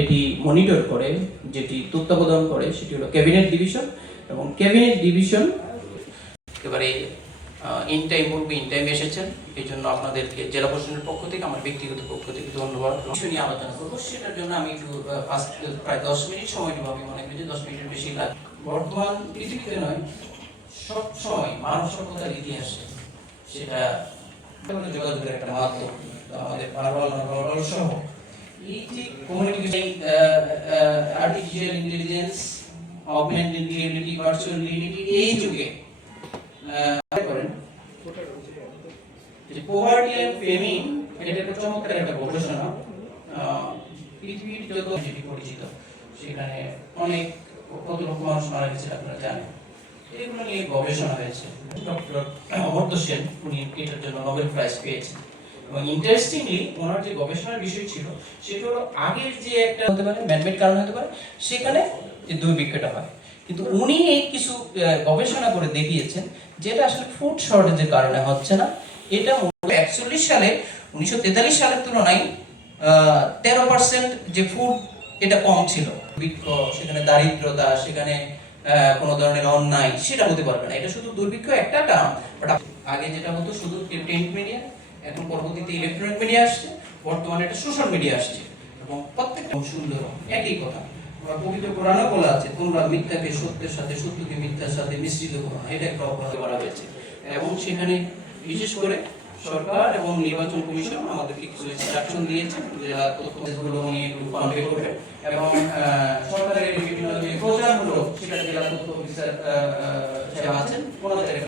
এটি মনিটর করে, যেটি তত্ত্বাবধান করে সেটি হলো ক্যাবিনেট ডিভিশন। এবং ক্যাবিনেট ডিভিশন একেবারে ইন টাইম বলবো, ইন টাইম এসেছেন, এই জন্য আপনাদেরকে জেলা প্রশাসনের পক্ষ থেকে, আমার ব্যক্তিগত পক্ষ থেকে ধন্যবাদ। বিষয় নিয়ে আলোচনা করবো, সেটার জন্য আমি একটু প্রায় 10 মিনিট সময় নেবো। আমি মনে করি যে 10 মিনিটের বেশি লাগে। বর্তমান পৃথিবীতে নয়, সব সময় মানব সভ্যতার ইতিহাসে সেটা যোগাযোগের একটা মাধ্যম। আমাদের পারমাণবিক সহ এই যে communication, artificial intelligence, augmented reality, virtual reality, এই যুগে করেন যে পোভার্টি এন্ড ফেমিন, এটা একটা চমৎকার একটা গবেষণা। পৃথিবীর যত যেটি পরিচিত, সেখানে অনেক কত লক্ষ মানুষ মারা গেছে আপনারা জানেন। এগুলো নিয়ে গবেষণা হয়েছে। ডক্টর অমর্ত্য সেন উনি এটার জন্য নোবেল প্রাইজ পেয়েছেন। এবং ইন্টারেস্টিংলি ওনার যে গবেষণার বিষয় ছিল সেটা হলো আগের যে একটা হতে পারে ম্যানমেড কারণ হতে পারে, সেখানে যে দুর্ভিক্ষটা হয়, কিন্তু উনি এই কিছু গবেষণা করে দেখিয়েছেন যেটা আসলে ফুড শর্টেজের কারণে হচ্ছে না। এটা 1941 সালে 1943 সালের তুলনায় 13% যে ফুড এটা কম ছিল। দুর্ভিক্ষ, সেখানে দারিদ্রতা, সেখানে কোনো ধরনের অন্যায়, সেটা হতে পারবে না। এটা শুধু দুর্ভিক্ষ একটা টার্ম, বাট আগে যেটা হতো শুধু প্রিন্ট মিডিয়া, এখন পরবর্তীতে ইলেকট্রনিক মিডিয়া আসছে, বর্তমানে এটা সোশ্যাল মিডিয়া আসছে, এবং প্রত্যেকটা সুন্দর একই কথা। আমরা পবিত্র কোরআনে বলা আছে, তোমরা মিথ্যাকে সত্যের সাথে, সত্যকে মিথ্যার সাথে মিশ্রিত করো না, এটা একটা অপরাধ করা হয়েছে। এবং সেখানে বিশেষ করে সরকার এবং নির্বাচন কমিশন আমাদেরকে কিছু ইনস্ট্রাকশন দিয়েছে, যারা তথ্যগুলো নিয়ে কনভে করবে, এবং সরকারের বিভিন্ন যে প্রচারগুলো সেটা জেলা তথ্য অফিসার যারা আছেন ওনাদের